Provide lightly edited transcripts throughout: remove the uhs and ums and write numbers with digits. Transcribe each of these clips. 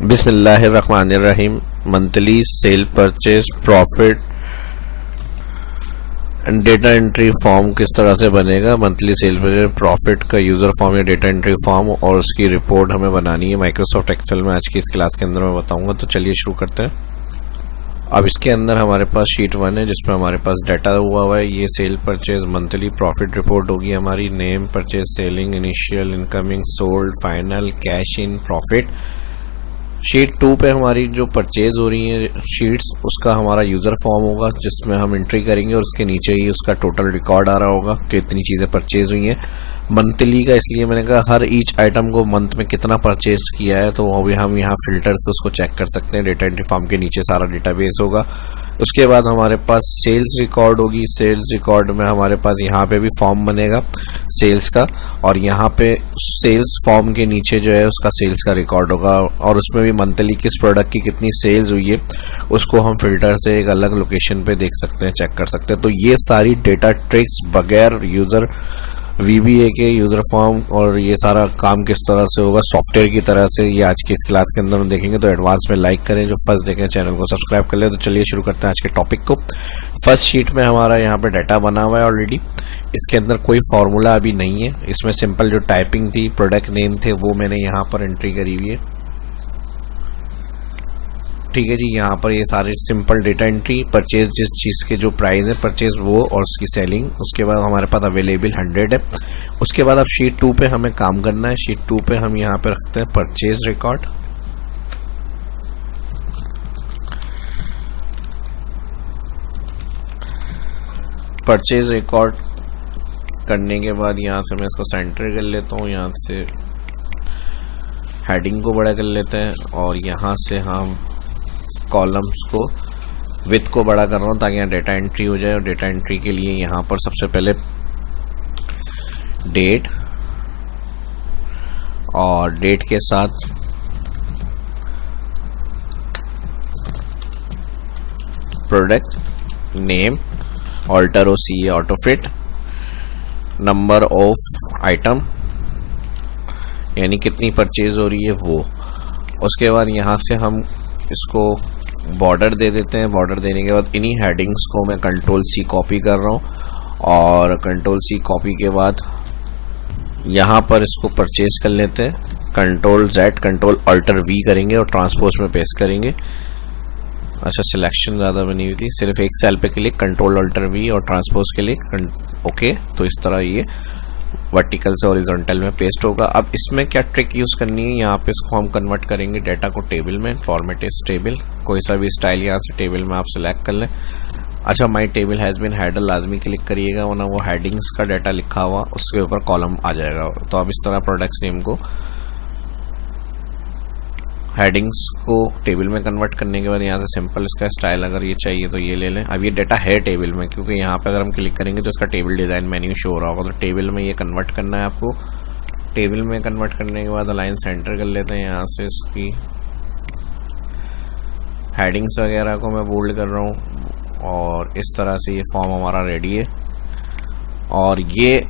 बिस्मिल्लाहिर्रहमानिर्रहीम। Monthly cell purchase profit and data entry form किस तरह से बनेगा। मंथली सेल परचेज प्रॉफिट का यूज़र फॉर्म या डेटा एंट्री फॉर्म और उसकी रिपोर्ट हमें बनानी है माइक्रोसॉफ्ट एक्सेल में। आज की इस क्लास के अंदर मैं बताऊंगा, तो चलिए शुरू करते हैं। अब इसके अंदर हमारे पास शीट 1 है जिसमें हमारे पास डाटा हुआ है। ये cell purchase monthly profit report होगी हमारी। Name, purchase, selling, initial, incoming, sold, final, cash in, profit. Sheet 2 पे हमारी जो परचेज हो रही है शीट्स, उसका हमारा यूज़र फॉर्म होगा जिसमें हम एंट्री करेंगे और उसके नीचे ही उसका टोटल रिकॉर्ड आ रहा होगा कि इतनी चीज़ें परचेज हुई हैं। मंथली का इसलिए मैंने कहा हर ईच आइटम को मंथ में कितना परचेज किया है, तो वो भी हम यहाँ फिल्टर से उसको चेक कर सकते हैं। डेटा एंट्री फॉर्म के नीचे सारा डेटाबेस होगा। उसके बाद हमारे पास सेल्स रिकॉर्ड होगी। सेल्स रिकॉर्ड में हमारे पास यहाँ पे भी फॉर्म बनेगा सेल्स का, और यहाँ पे सेल्स फॉर्म के नीचे जो है उसका सेल्स का रिकॉर्ड होगा, और उसमें भी मंथली किस प्रोडक्ट की कितनी सेल्स हुई है उसको हम फिल्टर से एक अलग लोकेशन पे देख सकते हैं, चेक कर सकते हैं। तो ये सारी डेटा ट्रिक्स बगैर यूज़र VBA के यूज़र फॉर्म और ये सारा काम किस तरह से होगा सॉफ्टवेयर की तरह से, ये आज की इस क्लास के अंदर हम देखेंगे। तो एडवांस में लाइक करें, जो फर्स्ट देखें चैनल को सब्सक्राइब कर ले। तो चलिए शुरू करते हैं आज के टॉपिक को। फर्स्ट शीट में हमारा यहाँ पे डाटा बना हुआ है ऑलरेडी। इसके अंदर कोई फार्मूला अभी नहीं है। इसमें सिंपल जो टाइपिंग थी, प्रोडक्ट नेम थे, वो मैंने यहाँ पर एंट्री करी हुई है। ठीक है जी, यहाँ पर ये सारे सिंपल डेटा एंट्री, परचेज जिस चीज़ के जो प्राइस है परचेज वो, और उसकी सेलिंग। उसके बाद हमारे पास अवेलेबल 100 है। उसके बाद अब शीट 2 पे हमें काम करना है। शीट 2 पे हम यहाँ पे रखते हैं परचेज रिकॉर्ड। परचेज रिकॉर्ड करने के बाद यहाँ से मैं इसको सेंटर कर लेता हूँ, यहाँ से हेडिंग को बड़ा कर लेते हैं, और यहाँ से हम कॉलम्स को विड्थ को बड़ा कर रहा हूँ ताकि यहाँ डेटा एंट्री हो जाए। और डेटा एंट्री के लिए यहाँ पर सबसे पहले डेट, और डेट के साथ product name, alter OCA auto fit, number of item यानी कितनी परचेज हो रही है वो। उसके बाद यहाँ से हम इसको बॉर्डर दे देते हैं। बॉर्डर देने के बाद इन्हीं हेडिंग्स को मैं Ctrl+C कॉपी कर रहा हूँ, और Ctrl+C कॉपी के बाद यहाँ पर इसको परचेज कर लेते हैं। Ctrl+Z, Ctrl+Alt+V करेंगे और ट्रांसपोज में पेस्ट करेंगे। अच्छा, सिलेक्शन ज़्यादा बनी हुई थी, सिर्फ एक सेल पे क्लिक, Ctrl+Alt+V और ट्रांसपोज के लिए ओके। तो इस तरह ये वर्टिकल से हॉरिजॉन्टल में पेस्ट होगा। अब इसमें क्या ट्रिक यूज़ करनी है, यहाँ पे इसको हम कन्वर्ट करेंगे डाटा को टेबल में। फॉर्मेट इज टेबल, कोई सा भी स्टाइल यहाँ से टेबल में आप सिलेक्ट कर लें। अच्छा, my table has been header लाजमी क्लिक करिएगा, वरना वो हेडिंग्स का डाटा लिखा हुआ उसके ऊपर कॉलम आ जाएगा। तो अब इस तरह प्रोडक्ट्स नेम को, हेडिंग्स को टेबल में कन्वर्ट करने के बाद यहाँ से सिंपल इसका स्टाइल अगर ये चाहिए तो ये ले लें। अब ये डाटा है टेबल में, क्योंकि यहाँ पे अगर हम क्लिक करेंगे तो इसका टेबल डिज़ाइन मेन्यू शो हो रहा होगा। तो टेबल में ये कन्वर्ट करना है आपको। टेबल में कन्वर्ट करने के बाद अलाइन सेंटर कर लेते हैं। यहाँ से इसकी हेडिंग्स वगैरह को मैं बोल्ड कर रहा हूँ, और इस तरह से ये फॉर्म हमारा रेडी है। और ये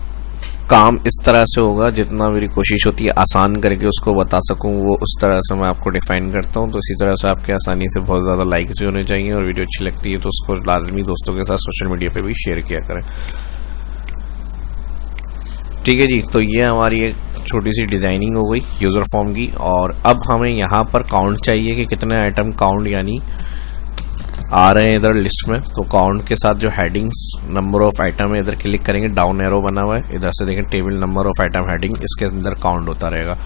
काम इस तरह से होगा, जितना मेरी कोशिश होती है आसान करके उसको बता सकूं वो उस तरह से मैं आपको डिफाइन करता हूं। तो इसी तरह से आपके आसानी से बहुत ज़्यादा लाइक्स भी होने चाहिए, और वीडियो अच्छी लगती है तो उसको लाजमी दोस्तों के साथ सोशल मीडिया पे भी शेयर किया करें। ठीक है जी, तो ये हमारी एक छोटी सी डिज़ाइनिंग हो गई यूज़र फॉर्म की। और अब हमें यहाँ पर काउंट चाहिए कि कितने आइटम काउंट यानी आ रहे हैं इधर लिस्ट में। तो काउंट के साथ जो हेडिंग्स नंबर ऑफ आइटम है, इधर क्लिक करेंगे, डाउन एरो बना हुआ है, इधर से देखें table number of item heading, इसके अंदर काउंट होता रहेगा।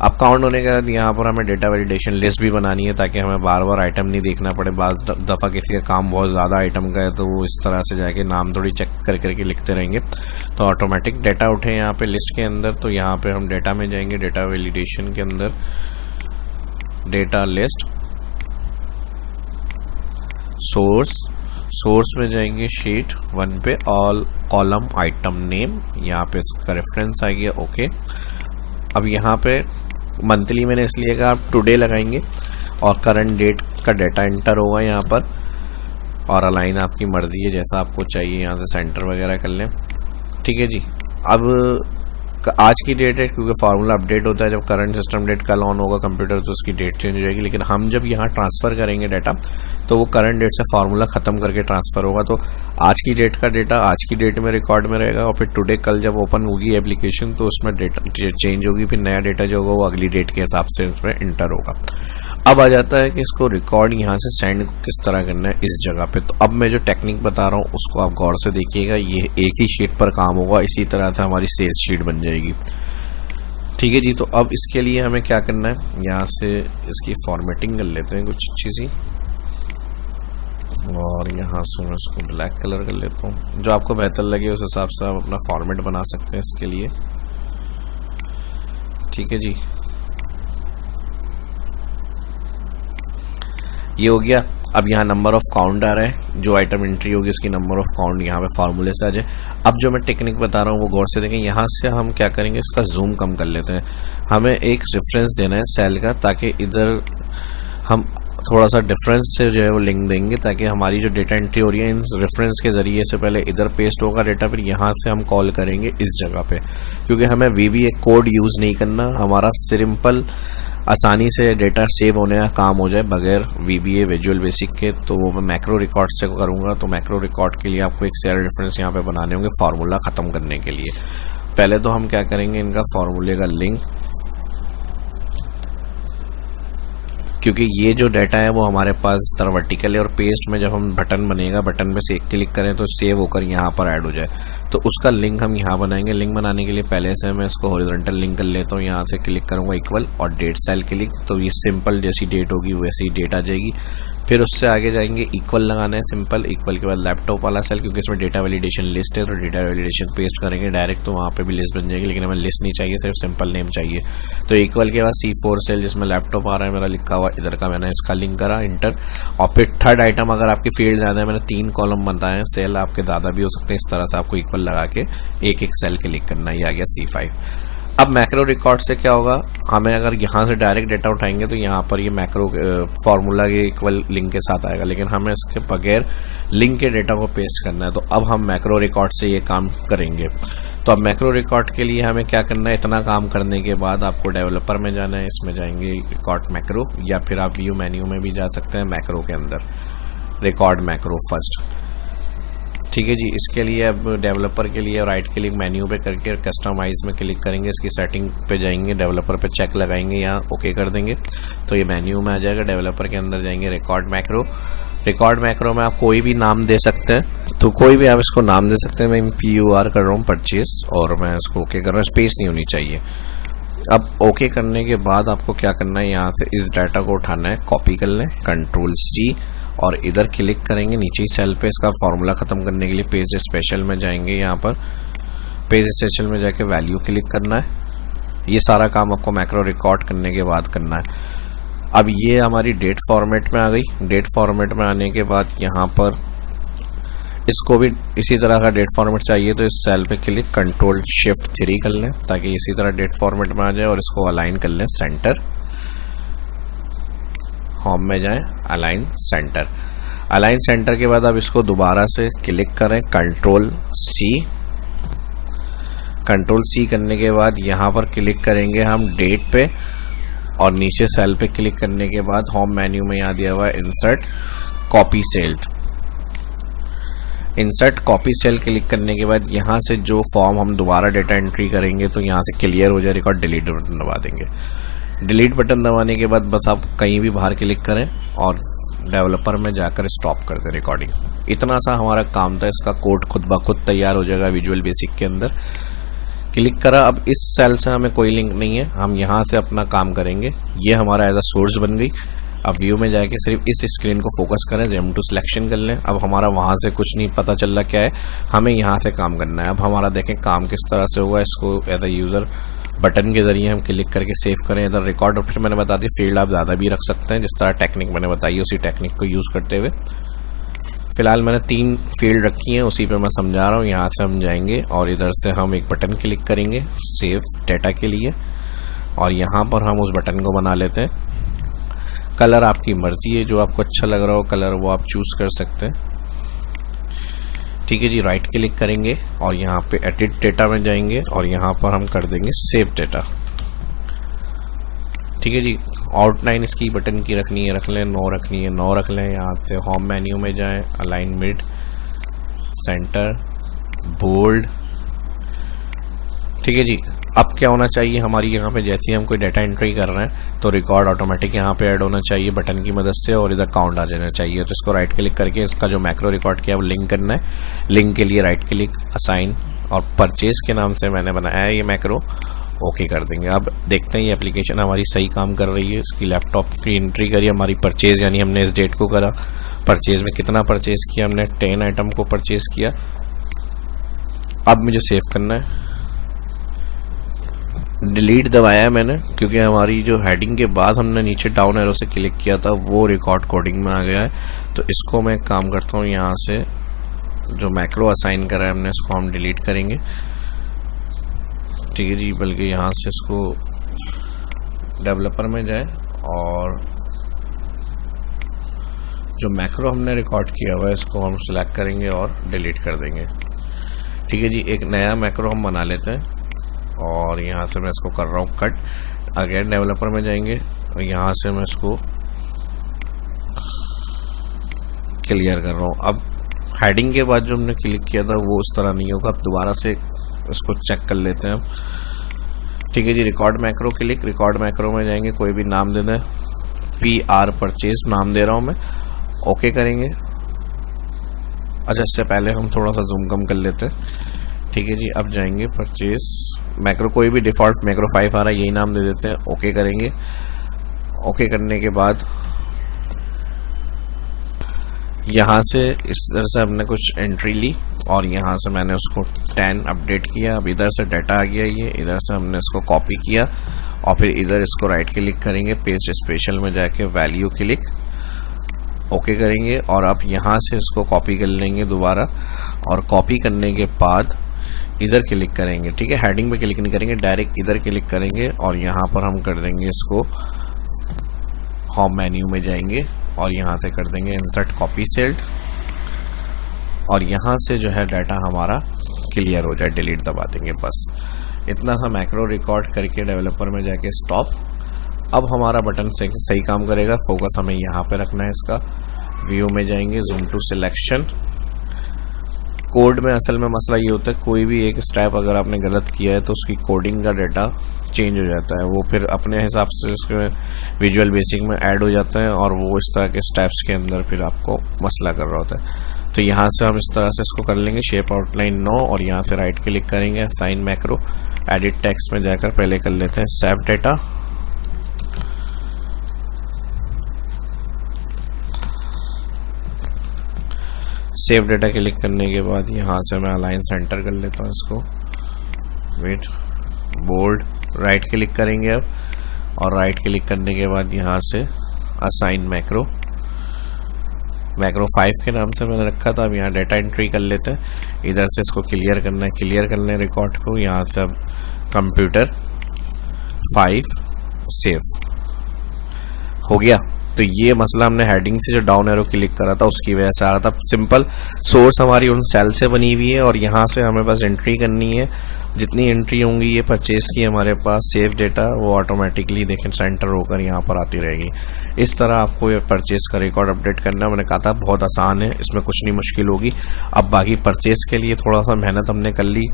अब काउंट होने के बाद यहाँ पर हमें डेटा वैलिडेशन लिस्ट भी बनानी है, ताकि हमें बार बार आइटम नहीं देखना पड़े। बार दफ़ा किसी का काम बहुत ज़्यादा आइटम का है तो वो इस तरह से जाके नाम थोड़ी चेक कर करके लिखते रहेंगे, तो ऑटोमेटिक डेटा उठे यहाँ पे लिस्ट के अंदर। तो यहाँ पे हम डेटा में जाएंगे, डेटा वैलिडेशन के अंदर डेटा लिस्ट, सोर्स में जाएंगे शीट 1 पे, ऑल कॉलम आइटम नेम, यहाँ पे इसका रेफरेंस आ गया ओके। अब यहाँ पे मंथली मैंने इसलिए कहा आप टुडे लगाएंगे, और करंट डेट का डाटा एंटर होगा यहाँ पर, और अलाइन आपकी मर्जी है जैसा आपको चाहिए, यहाँ से सेंटर वगैरह कर लें। ठीक है जी, अब आज की डेट है क्योंकि फार्मूला अपडेट होता है, जब करंट सिस्टम डेट कल ऑन होगा कंप्यूटर तो उसकी डेट चेंज हो जाएगी। लेकिन हम जब यहाँ ट्रांसफ़र करेंगे डाटा तो वो करंट डेट से फार्मूला ख़त्म करके ट्रांसफ़र होगा। तो आज की डेट का डेटा आज की डेट में रिकॉर्ड में रहेगा और फिर टुडे कल जब ओपन होगी एप्लीकेशन तो उसमें डेटा चेंज होगी, फिर नया डेटा जो होगा वो अगली डेट के हिसाब से उसमें इंटर होगा। अब आ जाता है कि इसको रिकॉर्ड यहाँ से सेंड किस तरह करना है इस जगह पे। तो अब मैं जो टेक्निक बता रहा हूँ उसको आप गौर से देखिएगा, ये एक ही शीट पर काम होगा, इसी तरह से हमारी सेल्स शीट बन जाएगी। ठीक है जी। तो अब इसके लिए हमें क्या करना है, यहाँ से इसकी फॉर्मेटिंग कर लेते हैं कुछ अच्छी सी, और यहाँ से मैं इसको ब्लैक कलर कर लेता हूँ, जो आपको बेहतर लगे उस हिसाब से आप अपना फॉर्मेट बना सकते हैं इसके लिए। ठीक है जी, ये हो गया। अब यहाँ नंबर ऑफ काउंट आ रहा है, जो आइटम एंट्री होगी उसकी नंबर ऑफ काउंट यहाँ पे फार्मूले से आ जाए। अब जो मैं टेक्निक बता रहा हूँ वो गौर से देखें, यहाँ से हम क्या करेंगे, इसका जूम कम कर लेते हैं। हमें एक रेफरेंस देना है सेल का, ताकि इधर हम थोड़ा सा डिफरेंस से जो है वो लिंक देंगे, ताकि हमारी जो डेटा एंट्री हो रही है इन रेफरेंस के ज़रिए से पहले इधर पेस्ट होगा डेटा, फिर यहाँ से हम कॉल करेंगे इस जगह पे। क्योंकि हमें VBA कोड यूज़ नहीं करना, हमारा सिंपल आसानी से डेटा सेव होने का काम हो जाए बगैर VBA विजुअल बेसिक के। तो वो मैं मैक्रो रिकॉर्ड से करूँगा। तो मैक्रो रिकॉर्ड के लिए आपको एक सेल रेफरेंस यहाँ पे बनाने होंगे फार्मूला ख़त्म करने के लिए। पहले तो हम क्या करेंगे, इनका फार्मूले का लिंक, क्योंकि ये जो डाटा है वो हमारे पास इस तरह वर्टिकल है और पेस्ट में जब हम बटन बनेगा, बटन पे से क्लिक करें तो सेव होकर यहाँ पर ऐड हो जाए, तो उसका लिंक हम यहाँ बनाएंगे। लिंक बनाने के लिए पहले से मैं इसको हॉरिजॉन्टल लिंक कर लेता हूँ, यहाँ से क्लिक करूँगा इक्वल और डेट सेल क्लिक, तो ये सिंपल जैसी डेट होगी वैसी ही डेट आ जाएगी। फिर उससे आगे जाएंगे, इक्वल लगाना है सिंपल, इक्वल के बाद लैपटॉप वाला सेल, क्योंकि इसमें डेटा वैलिडेशन लिस्ट है तो डेटा वैलिडेशन पेस्ट करेंगे डायरेक्ट तो वहाँ पे भी लिस्ट बन जाएगी, लेकिन हमें लिस्ट नहीं चाहिए, सिर्फ सिंपल नेम चाहिए। तो इक्वल के बाद C4 सेल जिसमें लैपटॉप आ रहा है मेरा लिखा हुआ, इधर का मैंने इसका लिंक करा इंटर। और फिर थर्ड आइटम, अगर आपकी फील्ड ज़्यादा है, मैंने 3 कॉलम बताए हैं, सेल आपके ज़्यादा भी हो सकते हैं, इस तरह से आपको इक्वल लगा के एक एक सेल क्लिक करना। ये आ गया C5। अब मैक्रो रिकॉर्ड से क्या होगा, हमें अगर यहाँ से डायरेक्ट डेटा उठाएंगे तो यहाँ पर ये मैक्रो फार्मूला के इक्वल लिंक के साथ आएगा, लेकिन हमें इसके बगैर लिंक के डेटा को पेस्ट करना है। तो अब हम मैक्रो रिकॉर्ड से ये काम करेंगे। तो अब मैक्रो रिकॉर्ड के लिए हमें क्या करना है, इतना काम करने के बाद आपको डेवलपर में जाना है, इसमें जाएंगे रिकॉर्ड मैक्रो, या फिर आप व्यू मेन्यू में भी जा सकते हैं मैक्रो के अंदर, रिकॉर्ड मैक्रो फर्स्ट। ठीक है जी। इसके लिए अब डेवलपर के लिए राइट क्लिक मेन्यू पे करके कस्टमाइज में क्लिक करेंगे, इसकी सेटिंग पे जाएंगे, डेवलपर पे चेक लगाएंगे, यहाँ ओके कर देंगे तो ये मेन्यू में आ जाएगा। डेवलपर के अंदर जाएंगे रिकॉर्ड मैक्रो, रिकॉर्ड मैक्रो में आप कोई भी नाम दे सकते हैं, तो कोई भी आप इसको नाम दे सकते हैं। मैं PUR कर रहा हूँ परचेज, और मैं इसको ओके कर रहा हूँ, स्पेस नहीं होनी चाहिए। अब ओके करने के बाद आपको क्या करना है, यहाँ से इस डाटा को उठाना है, कॉपी कर लें, Ctrl+C, और इधर क्लिक करेंगे नीचे ही सेल पे, इसका फार्मूला ख़त्म करने के लिए पेज स्पेशल में जाएंगे, यहाँ पर पेज स्पेशल में जाके वैल्यू क्लिक करना है। ये सारा काम आपको मैक्रो रिकॉर्ड करने के बाद करना है। अब ये हमारी डेट फॉर्मेट में आ गई। डेट फॉर्मेट में आने के बाद यहाँ पर इसको भी इसी तरह का डेट फॉर्मेट चाहिए, तो इस सेल पे क्लिक Ctrl+Shift+3 कर लें ताकि इसी तरह डेट फॉर्मेट में आ जाए, और इसको अलाइन कर लें सेंटर। होम में जाएं, अलाइन सेंटर। अलाइन सेंटर के बाद अब इसको दोबारा से क्लिक करें, Ctrl+C करने के बाद यहाँ पर क्लिक करेंगे हम डेट पे, और नीचे सेल पे क्लिक करने के बाद होम मेन्यू में यहाँ दिया हुआ है insert copy cell. Insert copy cell click करने के बाद यहाँ से जो फॉर्म हम दोबारा डेटा एंट्री करेंगे तो यहाँ से क्लियर हो जाए रिकॉर्ड, डिलीट बटन दबा देंगे। डिलीट बटन दबाने के बाद बस आप कहीं भी बाहर क्लिक करें और डेवलपर में जाकर स्टॉप कर दें रिकॉर्डिंग। इतना सा हमारा काम था, इसका कोड खुद ब खुद तैयार हो जाएगा विजुअल बेसिक के अंदर। क्लिक करा, अब इस सेल से हमें कोई लिंक नहीं है, हम यहाँ से अपना काम करेंगे। ये हमारा एज अ सोर्स बन गई। अब व्यू में जाके सिर्फ इस स्क्रीन को फोकस करें, ZM2 सिलेक्शन कर लें। अब हमारा वहाँ से कुछ नहीं पता चल रहा क्या है, हमें यहाँ से काम करना है। अब हमारा देखें काम किस तरह से होगा, इसको एज अ यूज़र बटन के ज़रिए हम क्लिक करके सेव करें। इधर रिकॉर्ड ऑप्शन मैंने बता दी, फील्ड आप ज़्यादा भी रख सकते हैं, जिस तरह टेक्निक मैंने बताई उसी टेक्निक को यूज़ करते हुए। फिलहाल मैंने 3 फील्ड रखी हैं, उसी पे मैं समझा रहा हूँ। यहाँ से हम जाएंगे और इधर से हम एक बटन क्लिक करेंगे सेव डेटा के लिए, और यहाँ पर हम उस बटन को बना लेते हैं। कलर आपकी मर्जी है, जो आपको अच्छा लग रहा हो कलर वो आप चूज़ कर सकते हैं। ठीक है जी, राइट क्लिक करेंगे और यहाँ पे एडिट डेटा में जाएंगे और यहाँ पर हम कर देंगे सेव डेटा। ठीक है जी, आउटलाइन इसकी बटन की रखनी है, रख लें, 9 रखनी है, 9 रख लें। यहाँ से होम मेन्यू में जाएं, अलाइन मिड, सेंटर, बोल्ड। ठीक है जी, अब क्या होना चाहिए हमारी, यहाँ पे जैसे ही हम कोई डाटा एंट्री कर रहे हैं तो रिकॉर्ड ऑटोमेटिक यहाँ पे ऐड होना चाहिए बटन की मदद से और इधर काउंट आ जाना चाहिए। तो इसको राइट क्लिक करके इसका जो मैक्रो रिकॉर्ड किया वो लिंक करना है। लिंक के लिए राइट क्लिक, असाइन, और परचेज के नाम से मैंने बनाया है ये मैक्रो, ओके कर देंगे। अब देखते हैं ये एप्लीकेशन हमारी सही काम कर रही है। इसकी लैपटॉप की एंट्री करी हमारी परचेज, यानी हमने इस डेट को करा। परचेज में कितना परचेज किया हमने, 10 आइटम को परचेज किया। अब मुझे सेव करना है, डिलीट दबाया है मैंने क्योंकि हमारी जो हेडिंग के बाद हमने नीचे डाउन एरो से क्लिक किया था वो रिकॉर्ड कोडिंग में आ गया है। तो इसको मैं काम करता हूँ, यहाँ से जो मैक्रो असाइन करा है हमने इसको हम डिलीट करेंगे। ठीक है जी, बल्कि यहाँ से इसको डेवलपर में जाए और जो मैक्रो हमने रिकॉर्ड किया हुआ है इसको हम सिलेक्ट करेंगे और डिलीट कर देंगे। ठीक है जी, एक नया मैक्रो हम बना लेते हैं और यहाँ से मैं इसको कर रहा हूँ कट। अगेन डेवलपर में जाएंगे और यहाँ से मैं इसको क्लियर कर रहा हूँ। अब हेडिंग के बाद जो हमने क्लिक किया था वो उस तरह नहीं होगा, अब दोबारा से इसको चेक कर लेते हैं हम। ठीक है जी, record macro click, record macro में जाएंगे, कोई भी नाम दे दें, PR परचेज नाम दे रहा हूँ मैं, ओके करेंगे। अच्छा, इससे पहले हम थोड़ा सा जूम कम कर लेते हैं। ठीक है जी, अब जाएंगे परचेज मैक्रो, कोई भी डिफ़ॉल्ट मैक्रो 5 आ रहा है यही नाम दे देते हैं, ओके करेंगे। ओके करने के बाद यहाँ से इस तरह से हमने कुछ एंट्री ली और यहाँ से मैंने उसको 10 अपडेट किया। अब इधर से डाटा आ गया, ये इधर से हमने इसको कॉपी किया और फिर इधर इसको राइट क्लिक करेंगे, पेस्ट स्पेशल में जाके वैल्यू क्लिक, ओके करेंगे। और अब यहाँ से इसको कॉपी कर लेंगे दोबारा और कॉपी करने के बाद इधर क्लिक करेंगे। ठीक है, हेडिंग पे क्लिक नहीं करेंगे, डायरेक्ट इधर क्लिक करेंगे और यहाँ पर हम कर देंगे इसको होम मेन्यू में जाएंगे और यहाँ से कर देंगे इंसर्ट कॉपी सेल्ड और यहाँ से जो है डाटा हमारा क्लियर हो जाए, डिलीट दबा देंगे। बस इतना सा मैक्रो रिकॉर्ड करके डेवलपर में जाके स्टॉप। अब हमारा बटन से सही काम करेगा, फोकस हमें यहाँ पे रखना है इसका। व्यू में जाएंगे, जूम टू सिलेक्शन। कोड में असल में मसला ये होता है, कोई भी एक स्टेप अगर आपने गलत किया है तो उसकी कोडिंग का डाटा चेंज हो जाता है, वो फिर अपने हिसाब से उसके विजुअल बेसिक में ऐड हो जाता है और वो इस तरह के स्टेप्स के अंदर फिर आपको मसला कर रहा होता है। तो यहाँ से हम इस तरह से इसको कर लेंगे, शेप आउटलाइन 9 और यहाँ से राइट क्लिक करेंगे, साइन मैक्रो, एडिट टेक्स्ट में जाकर पहले कर लेते हैं save data. Save data click करने के बाद यहाँ से मैं अलाइन सेंटर कर लेता हूँ इसको, वेट, बोल्ड, राइट क्लिक करेंगे अब और राइट क्लिक करने के बाद यहाँ से असाइन मैक्रो, मैक्रो 5 के नाम से मैंने रखा था। अब यहाँ डेटा एंट्री कर लेते हैं, इधर से इसको क्लियर करना है, क्लियर करने रिकॉर्ड को। यहाँ से अब कंप्यूटर 5 सेव हो गया। तो ये मसला हमने हेडिंग से जो डाउन एरो क्लिक करा था उसकी वजह से आ रहा था। सिंपल सोर्स हमारी उन सेल से बनी हुई है और यहाँ से हमें बस एंट्री करनी है। जितनी एंट्री होंगी ये परचेज की हमारे पास सेव डेटा वो ऑटोमेटिकली देखें सेंटर होकर यहाँ पर आती रहेगी। इस तरह आपको ये परचेज का रिकॉर्ड अपडेट करना, मैंने कहा था बहुत आसान है, इसमें कुछ नहीं मुश्किल होगी। अब बाकी परचेज के लिए थोड़ा सा मेहनत हमने कर ली,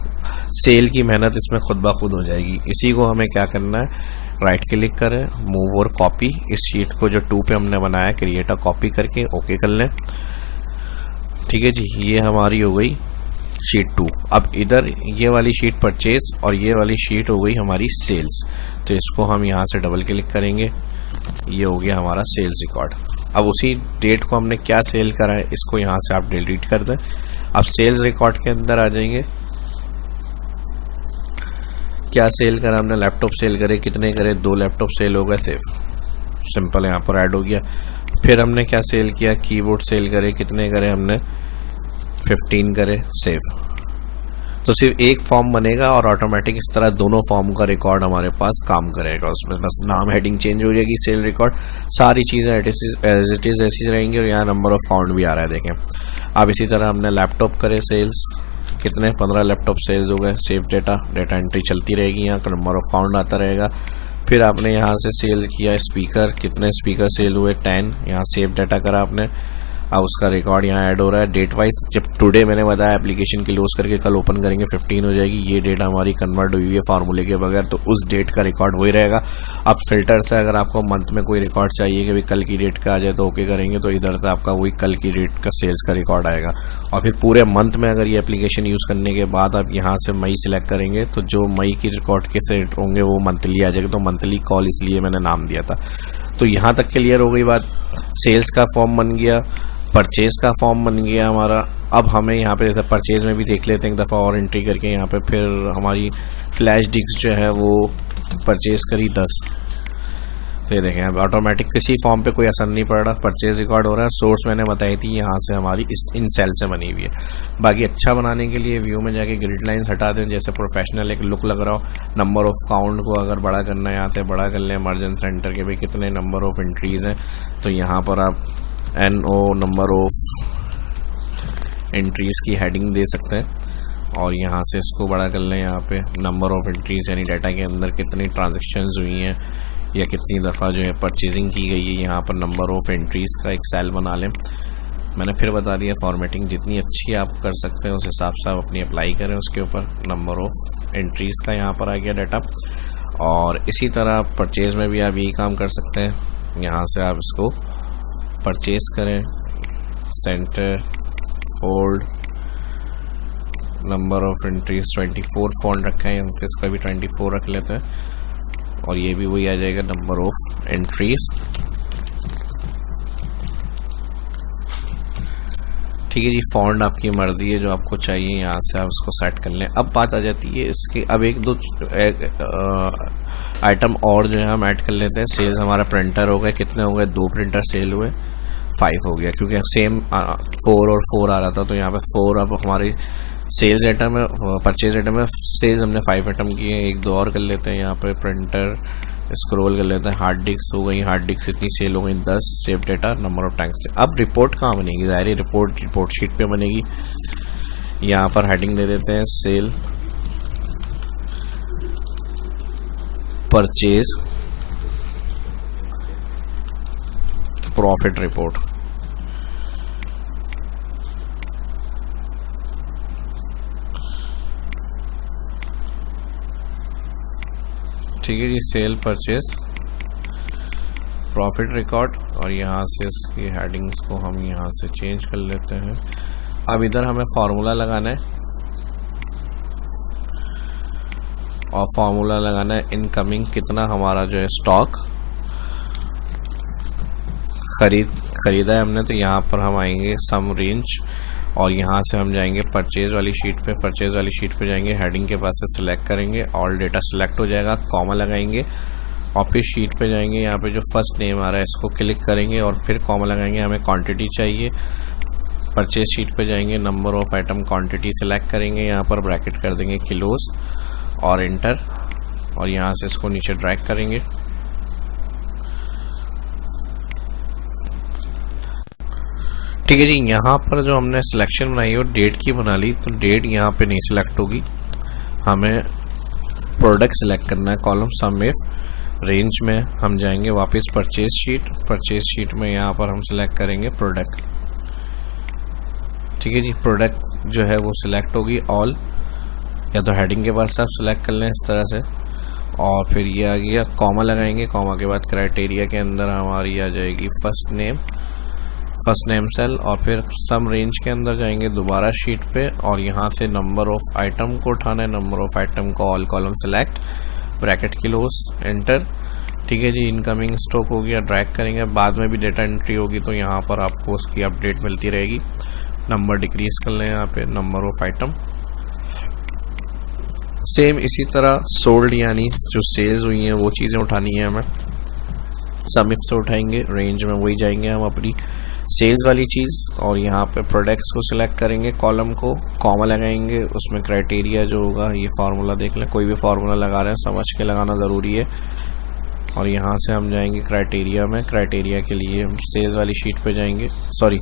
सेल की मेहनत इसमें खुद ब खुद हो जाएगी। इसी को हमें क्या करना है, राइट क्लिक करें, मूव और कॉपी, इस शीट को जो 2 पे हमने बनाया क्रिएट अ कॉपी करके ओके कर लें। ठीक है जी, ये हमारी हो गई शीट 2। अब इधर ये वाली शीट परचेज और ये वाली शीट हो गई हमारी सेल्स। तो इसको हम यहाँ से डबल क्लिक करेंगे, ये हो गया हमारा सेल्स रिकॉर्ड। अब उसी डेट को हमने क्या सेल करा है इसको यहाँ से आप डिलीट कर दें। अब सेल्स रिकॉर्ड के अंदर आ जाएंगे, क्या सेल करा हमने, लैपटॉप सेल करे, कितने करे, 2 लैपटॉप सेल हो गए, सेव, सिंपल यहाँ पर ऐड हो गया। फिर हमने क्या सेल किया, कीबोर्ड सेल करे, कितने करे हमने, 15 करे, सेव। तो सिर्फ एक फॉर्म बनेगा और ऑटोमेटिक इस तरह दोनों फॉर्म का रिकॉर्ड हमारे पास काम करेगा। उसमें बस नाम हेडिंग चेंज हो जाएगी, सेल रिकॉर्ड, सारी चीज़ें एज इट इज़ ऐसी रहेंगी और यहाँ नंबर ऑफ काउंट भी आ रहा है देखें। अब इसी तरह हमने लैपटॉप करे सेल्स, कितने 15 लैपटॉप सेल्स हो गए। सेव डेटा, डेटा एंट्री चलती रहेगी, यहाँ का नंबर ऑफ काउंट आता रहेगा। फिर आपने यहाँ से सेल किया स्पीकर, कितने स्पीकर सेल हुए 10, यहाँ सेव डाटा करा आपने। अब उसका रिकॉर्ड यहाँ ऐड हो रहा है डेट वाइज। जब टुडे मैंने बताया एप्लीकेशन क्लोज करके कल ओपन करेंगे 15 हो जाएगी, ये डेट हमारी कन्वर्ट हुई है फार्मूले के बगैर, तो उस डेट का रिकॉर्ड वही रहेगा। अब फिल्टर से अगर आपको मंथ में कोई रिकॉर्ड चाहिए कि भाई कल की डेट का आ जाए तो ओके करेंगे, तो इधर से आपका वही कल की डेट का सेल्स का रिकॉर्ड आएगा। और फिर पूरे मंथ में अगर ये एप्लीकेशन यूज़ करने के बाद आप यहाँ से मई सिलेक्ट करेंगे तो जो मई की रिकॉर्ड के सेट होंगे वो मंथली आ जाएगा। तो मंथली कॉल इसलिए मैंने नाम दिया था। तो यहाँ तक क्लियर हो गई बात। सेल्स का फॉर्म बन गया, परचेज का फॉर्म बन गया हमारा। अब हमें यहाँ पे जैसे परचेज में भी देख लेते हैं एक दफ़ा और एंट्री करके। यहाँ पे फिर हमारी फ्लैश डिस्क जो है वो परचेज करी 10। तो ये देखें अब ऑटोमेटिक किसी फॉर्म पे कोई असर नहीं पड़ रहा, परचेज रिकॉर्ड हो रहा है। सोर्स मैंने बताई थी यहाँ से हमारी इन सेल से बनी हुई है। बाकी अच्छा बनाने के लिए व्यू में जाके ग्रिड लाइन्स हटा दें, जैसे प्रोफेशनल एक लुक लग रहा हो। नंबर ऑफ काउंट को अगर बड़ा करना है यहाँ से बड़ा कर लें। मार्जिन सेंटर के भी कितने नंबर ऑफ एंट्रीज़ हैं, तो यहाँ पर आप NO नंबर ऑफ एंट्रीज़ की हेडिंग दे सकते हैं और यहाँ से इसको बड़ा कर लें। यहाँ पे नंबर ऑफ एंट्रीज़ यानी डाटा के अंदर कितनी ट्रांजैक्शंस हुई हैं या कितनी दफ़ा जो है परचेजिंग की गई है, यहाँ पर नंबर ऑफ एंट्रीज़ का एक सेल बना लें। मैंने फिर बता दिया फॉर्मेटिंग जितनी अच्छी आप कर सकते हैं उस हिसाब से आप अपनी अप्लाई करें उसके ऊपर। नंबर ऑफ एंट्रीज़ का यहाँ पर आ गया डाटा। और इसी तरह परचेज़ में भी आप यही काम कर सकते हैं। यहाँ से आप इसको परचेज करें, centre fold, number of entries 24 font रखा है, इसका भी 24 रख लेते हैं और ये भी वही आ जाएगा नंबर ऑफ एंट्रीज। ठीक है जी, फॉन्ट आपकी मर्जी है जो आपको चाहिए, यहाँ से आप उसको सेट कर लें। अब बात आ जाती है इसकी, अब एक दो आइटम और जो है हम ऐड कर लेते हैं। सेल्स हमारा प्रिंटर हो गए, कितने हो गए 2 प्रिंटर सेल हुए, 5 हो गया क्योंकि सेम 4 और 4 आ रहा था। तो यहाँ पे 4 अब हमारी सेल्स आइटम है, परचेज आइटम है। सेल्स हमने 5 आइटम किए हैं, एक दो और कर लेते हैं। यहाँ पे प्रिंटर स्क्रॉल कर लेते हैं। हार्ड डिस्क हो गई, हार्ड डिस्क कितनी सेल हो गई 10। Save data, number of tanks. अब रिपोर्ट कहाँ बनेगी, ज़ाहिर रिपोर्ट शीट पे बनेगी। यहाँ पर हेडिंग दे देते हैं सेल परचेज प्रॉफिट रिपोर्ट। ठीक है जी, सेल परचेज प्रॉफिट रिकॉर्ड। और यहाँ से इसकी हेडिंग्स को हम यहाँ से चेंज कर लेते हैं। अब इधर हमें फार्मूला लगाना है और फार्मूला लगाना है इनकमिंग कितना हमारा जो है स्टॉक खरीदा है हमने। तो यहाँ पर हम आएंगे सम रेंज और यहाँ से हम जाएंगे परचेज वाली शीट पे। परचेज वाली शीट पे जाएंगे, हेडिंग के पास से सिलेक्ट करेंगे, ऑल डेटा सिलेक्ट हो जाएगा, कॉमा लगाएंगे और फिर शीट पे जाएंगे। यहाँ पे जो फर्स्ट नेम आ रहा है इसको क्लिक करेंगे और फिर कॉमा लगाएंगे। हमें क्वांटिटी चाहिए, परचेज शीट पे जाएंगे, number of item quantity select करेंगे, यहाँ पर ब्रैकेट कर देंगे किलोज और एंटर और यहाँ से इसको नीचे ड्रैग करेंगे। ठीक है जी, यहाँ पर जो हमने सिलेक्शन बनाई है वो डेट की बना ली, तो डेट यहाँ पे नहीं सिलेक्ट होगी, हमें प्रोडक्ट सिलेक्ट करना है। कॉलम सम में रेंज में हम जाएंगे वापस परचेज शीट में यहाँ पर हम सिलेक्ट करेंगे प्रोडक्ट। ठीक है जी, प्रोडक्ट जो है वो सिलेक्ट होगी ऑल, या तो हेडिंग के बाद सब सिलेक्ट कर लें इस तरह से और फिर ये आ गया, कॉमा लगाएंगे। कॉमा के बाद क्राइटेरिया के अंदर हमारी आ जाएगी फर्स्ट नेम सेल और फिर सम रेंज के अंदर जाएंगे दोबारा शीट पे और यहाँ से नंबर ऑफ आइटम को उठाना है। नंबर ऑफ आइटम को all column select, bracket close, enter. ठीक है जी, इनकमिंग स्टॉक हो गया, ड्रैग करेंगे। बाद में भी डेटा एंट्री होगी तो यहाँ पर आपको उसकी अपडेट मिलती रहेगी। नंबर डिक्रीज कर लें यहाँ पे, नंबर ऑफ आइटम सेम इसी तरह सोल्ड यानी जो सेल्स हुई हैं वो चीज़ें उठानी है हमें। सम इफ से उठाएंगे, रेंज में वही जाएंगे हम अपनी सेल्स वाली चीज़ और यहाँ पे प्रोडक्ट्स को सिलेक्ट करेंगे, कॉलम को कॉमा लगाएंगे, उसमें क्राइटेरिया जो होगा ये फार्मूला देख लें, कोई भी फार्मूला लगा रहे हैं समझ के लगाना ज़रूरी है। और यहाँ से हम जाएंगे क्राइटेरिया में। क्राइटेरिया के लिए हम सेल्स वाली शीट पे जाएंगे, सॉरी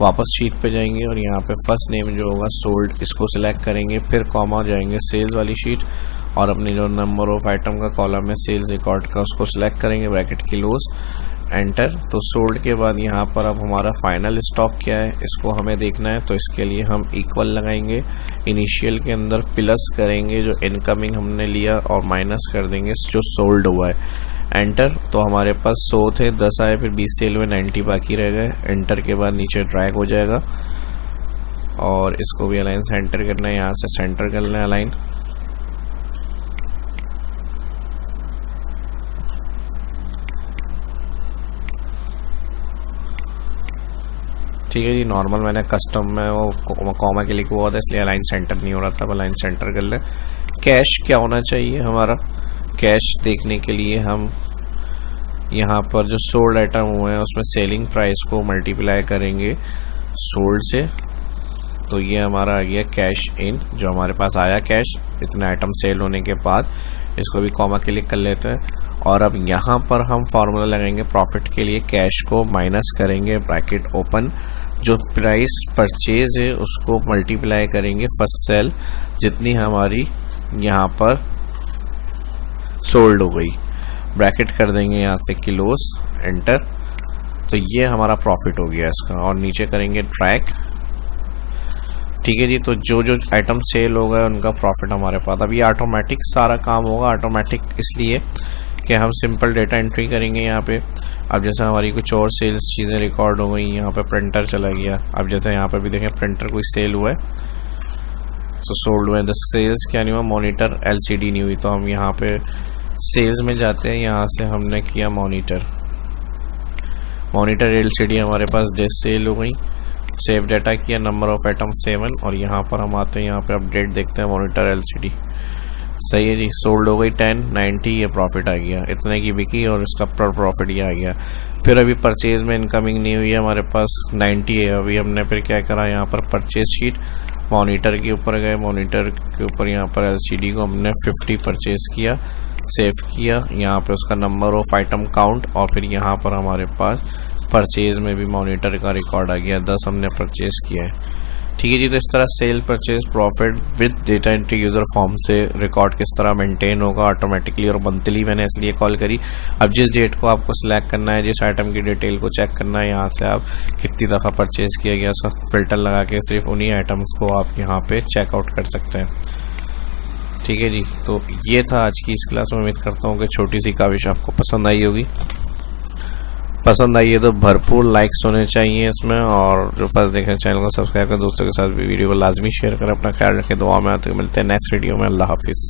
वापस शीट पे जाएंगे और यहाँ पे फर्स्ट नेम जो होगा सोल्ड इसको सिलेक्ट करेंगे, फिर कॉमा जाएंगे सेल्स वाली शीट और अपने जो नंबर ऑफ आइटम का कॉलम है सेल्स रिकॉर्ड का उसको सिलेक्ट करेंगे, ब्रैकेट क्लोज, एंटर। तो सोल्ड के बाद यहाँ पर अब हमारा फाइनल स्टॉक क्या है इसको हमें देखना है, तो इसके लिए हम इक्वल लगाएंगे, इनिशियल के अंदर प्लस करेंगे जो इनकमिंग हमने लिया और माइनस कर देंगे जो सोल्ड हुआ है, एंटर। तो हमारे पास 100 थे, 10 आए, फिर 20 सेल में 90 बाकी रह गए। एंटर के बाद नीचे ड्रैग हो जाएगा और इसको भी अलाइन सेंटर करना है, यहाँ से सेंटर कर लें अलाइन। ठीक है जी, नॉर्मल मैंने कस्टम में वो कॉमा के लिखा हुआ था इसलिए अलाइन सेंटर नहीं हो रहा था, अलाइन सेंटर कर ले। कैश क्या होना चाहिए हमारा, कैश देखने के लिए हम यहाँ पर जो सोल्ड आइटम हुए हैं उसमें सेलिंग प्राइस को मल्टीप्लाई करेंगे सोल्ड से, तो ये हमारा आ गया कैश इन, जो हमारे पास आया कैश इतने आइटम सेल होने के बाद। इसको भी कॉमा क्लिक कर लेते हैं और अब यहाँ पर हम फार्मूला लगाएंगे प्रॉफिट के लिए, कैश को माइनस करेंगे ब्रैकेट ओपन, जो प्राइस परचेज है उसको मल्टीप्लाई करेंगे फर्स्ट सेल जितनी हमारी यहाँ पर सोल्ड हो गई, ब्रैकेट कर देंगे यहाँ से क्लोज, एंटर। तो ये हमारा प्रॉफिट हो गया इसका और नीचे करेंगे ट्रैक। ठीक है जी, तो जो जो आइटम सेल हो गए उनका प्रॉफिट हमारे पास। अब ये ऑटोमेटिक सारा काम होगा, ऑटोमेटिक इसलिए कि हम सिंपल डेटा एंट्री करेंगे यहाँ पे। अब जैसे हमारी कुछ और सेल्स चीज़ें रिकॉर्ड हो गई, यहाँ पे प्रिंटर चला गया, अब जैसे यहाँ पे भी देखें प्रिंटर कोई सेल हुआ है तो सोल्ड हुए, 10 सेल्स क्या नहीं हुआ, मॉनिटर LCD नहीं हुई, तो हम यहाँ पे सेल्स में जाते हैं, यहाँ से हमने किया मॉनिटर LCD हमारे पास 10 सेल हो गई, सेव डाटा किया, नंबर ऑफ आइटम 7 और यहाँ पर हम आते हैं, यहाँ पे अपडेट देखते हैं मॉनिटर LCD सही है जी, सोल्ड हो गई 10, 90, ये प्रॉफिट आ गया, इतने की बिकी और इसका प्रॉफिट ये आ गया। फिर अभी परचेज में इनकमिंग नहीं हुई है, हमारे पास 90 है, अभी हमने फिर क्या करा, यहाँ पर परचेज शीट मॉनिटर के ऊपर गए, मॉनिटर के ऊपर यहाँ पर LCD को हमने 50 परचेज किया, सेव किया, यहाँ पे उसका नंबर ऑफ आइटम काउंट और फिर यहाँ पर हमारे पास परचेज में भी मॉनिटर का रिकॉर्ड आ गया, 10 हमने परचेज किया है। ठीक है जी, तो इस तरह cell purchase profit with data entry user form से रिकॉर्ड किस तरह मेंटेन होगा ऑटोमेटिकली और मंथली, मैंने इसलिए कॉल करी। अब जिस डेट को आपको सिलेक्ट करना है, जिस आइटम की डिटेल को चेक करना है, यहाँ से आप कितनी दफ़ा परचेज किया गया उसका फिल्टर लगा के सिर्फ उन्हीं आइटम्स को आप यहाँ पे चेकआउट कर सकते हैं। ठीक है जी, तो ये था आज की इस क्लास में। उम्मीद करता हूँ कि छोटी सी काविश आपको पसंद आई होगी। पसंद आई है तो भरपूर लाइक्स होने चाहिए इसमें, और जो फर्स्ट देखें चैनल को सब्सक्राइब करें, दोस्तों के साथ भी वीडियो को लाजमी शेयर करें। अपना ख्याल रखें, दुआ में आते मिलते हैं नेक्स्ट वीडियो में। अल्लाह हाफिज़।